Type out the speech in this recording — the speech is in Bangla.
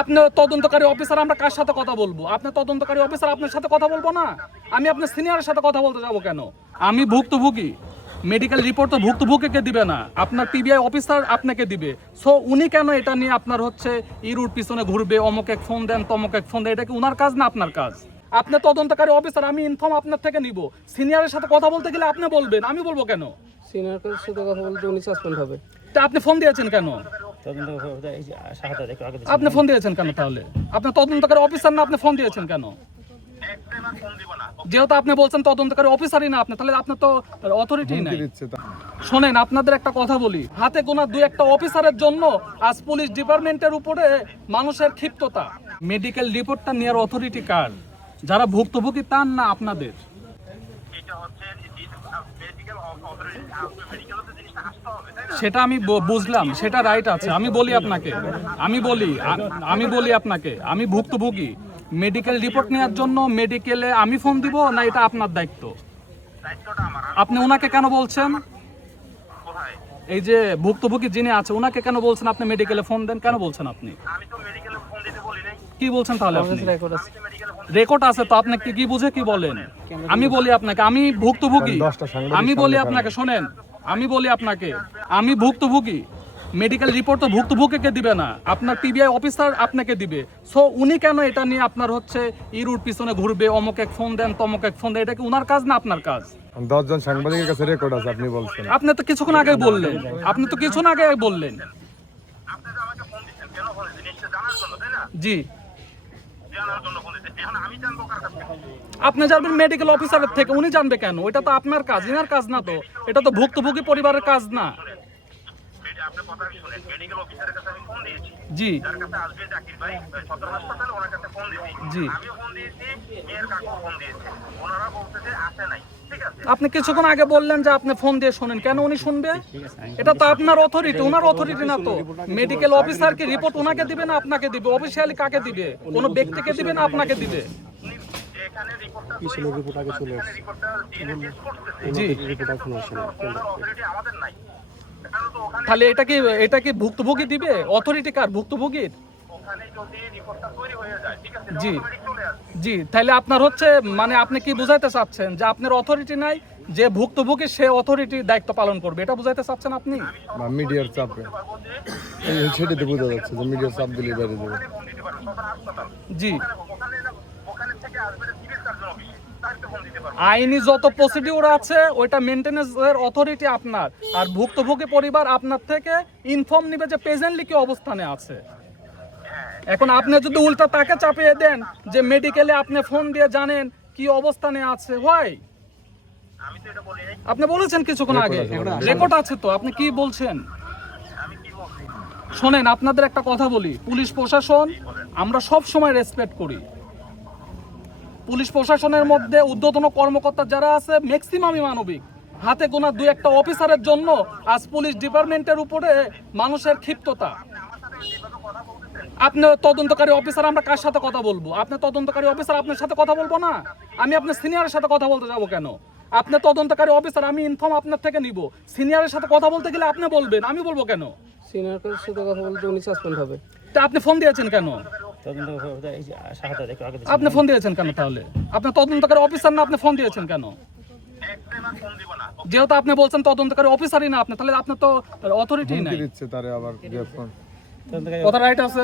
আপনি তদন্তকারী অফিসার, আমরা কার সাথে কথা বলবো? আপনি তদন্তকারী অফিসার, আপনার সাথে কথা বলবো না? আমি আপনার সিনিয়রের সাথে কথা বলতে যাবো কেন? আমি ভুক্তভোগী, মেডিকেল রিপোর্ট তো ভুক্তভোগীকে দিবে না, আপনার পিবিআই অফিসার আপনাকে দিবে। সো উনি কেন এটা নিয়ে আপনার হচ্ছে ইরুর পিছনে ঘুরবে, অমুক এক ফোন দেন, তমক এক ফোন দেন? এটা কি উনার কাজ না আপনার কাজ? আপনি তদন্তকারী অফিসার, আমি ইনফর্ম আপনার থেকে নিব। সিনিয়রের সাথে কথা বলতে গেলে আপনি বলবেন, আমি বলবো কেন? সিনিয়রের সাথে কথা বলতে উনি সাসপেন্ড হবে। তা আপনি ফোন দিয়েছেন কেন? আপনি ফোন দিয়েছেন কেন তাহলে? আপনার তদন্তকারী অফিসার না, আপনি ফোন দিয়েছেন কেন? যেহেতু আপনি বলছেন তদন্তকারী অফিসারই না আপনি, তাহলে আপনার তো অথরিটি নাই। শোনেন, আপনাদের একটা কথা বলি, হাতে গোনা দুই একটা অফিসারের জন্য আজ পুলিশ ডিপার্টমেন্টের উপরে মানুষের ক্ষিপ্ততা। মেডিকেল রিপোর্টটা নেওয়ার অথরিটি কার? যারা ভুক্তভোগী তার না আপনাদের? সেটা আমি বুঝলাম, সেটা রাইট আছে। আমি বলি আপনাকে, আমি ভুক্তভোগী, মেডিকেল রিপোর্ট নেওয়ার জন্য মেডিকেলে আমি ফোন দিব না, এটা আপনার দায়িত্ব? আপনি ওনাকে কেন বলছেন? এই যে ভুক্তভোগী যিনি আছে ওনাকে কেন বলছেন আপনি মেডিকেলে ফোন দেন? কেন বলছেন আপনি? কি বলছেন তাহলে? আপনি রেকর্ড আছে তো, আপনি কি বুঝে কি বলেন? আমি বলি আপনাকে, আমি ভুক্তভোগী, আমি বলি আপনাকে, শোনেন, আমি ভুক্তভোগী, মেডিকেল রিপোর্ট তো ভুক্তভোগীকে দিবে না, আপনার পিবিআই অফিসার আপনাকে দিবে। সো উনি কেন এটা নিয়ে আপনার হচ্ছে ইরুর পিছনে ঘুরবে, অমুক এক ফোন দেন, তমক এক ফোন দেন? এটা কি উনার কাজ না আপনার কাজ? 10 জন সাংবাদিকের কাছে রেকর্ড আছে, আপনি বলছেন। আপনি তো কিছুক্ষণ আগে বললেন, জি আপনি জানবেন মেডিকেল অফিসারের থেকে, উনি জানবে কেন? এটা তো আপনার কাজ, ইনার কাজ না তো। এটা তো ভুক্তভোগী পরিবারের কাজ না। জি জি আপনি কিছুক্ষণ আগে বললেন যে আপনি ফোন দিয়ে শোনেন, কেন উনি শুনবে? এটা তো আপনার অথরিটি, ওনার অথরিটি না তো। মেডিকেল অফিসারকে রিপোর্ট ওনাকে দিবে না আপনাকে দিবে? অফিসিয়ালি কাকে দিবে? কোনো ব্যক্তিকে দিবে না আপনাকে দিবে? জি তাহলে এটা কি ভুক্তভোগী দিবে? অথরিটি কার? ভুক্তভোগীর। জি জি তাহলে আপনার হচ্ছে মানে আপনি কি বুঝাইতে চাচ্ছেন যে আপনার অথরিটি নাই, যে ভুক্তভোগী সে অথরিটির দায়িত্ব পালন করবে, এটা বুঝাইতে চাচ্ছেন আপনি? মিডিয়ার চাপে সেটাতে বোঝা যাচ্ছে যে মিডিয়ার চাপ দিলে বেড়ে যাবে। জি আইনি যত প্রসিডিউর আছে ওইটা মেইনটেনেন্সের অথরিটি আপনার, আর ভুক্তভোগী পরিবার আপনার থেকে ইনফর্ম নিবে যে প্রেজেন্টলি কি অবস্থানে আছে। এখন আপনি যদি উল্টা তাকে চাপিয়ে দেন যে মেডিকেলে আপনি ফোন দিয়ে জানেন কি অবস্থানে আছে, হয় আপনি বলেছেন কিছুক্ষণ আগে, রেকর্ড আছে তো, আপনি কি বলছেন? শোনেন, আপনাদের একটা কথা বলি, পুলিশ প্রশাসন আমরা সব সময় রেসপেক্ট করি। পুলিশ প্রশাসনের মধ্যে ঊর্ধ্বতন কর্মকর্তা যারা আছে ম্যাক্সিমামই মানবিক। হাতে গোনা দুই একটা অফিসারের জন্য আজ পুলিশ ডিপার্টমেন্টের উপরে মানুষের ক্ষিপ্ততা। আপনি তদন্তকারী অফিসার, আমরা কার সাথে কথা বলবো? আপনি তদন্তকারী অফিসার, আপনার সাথে কথা বলবো না? আমি আপনার সিনিয়রের সাথে কথা বলতে যাবো কেন? আপনি তদন্তকারী অফিসার, আমি ইনফর্ম আপনার থেকে নিব। সিনিয়রের সাথে কথা বলতে গেলে আপনি বলবেন, আমি বলবো কেন? সিনিয়রের সাথে কথা বলতে উনি সাসপেন্ড হবে। তা আপনি ফোন দিয়েছেন কেন? আপনি ফোন দিয়েছেন কেন তাহলে? আপনার তদন্তকারী অফিসার না, আপনি ফোন দিয়েছেন কেন? যেহেতু আপনি বলছেন তদন্তকারী অফিসারই না আপনি, তাহলে আপনার তো অথরিটি নাই। দিচ্ছে তারে আবার কথা রাইট আছে।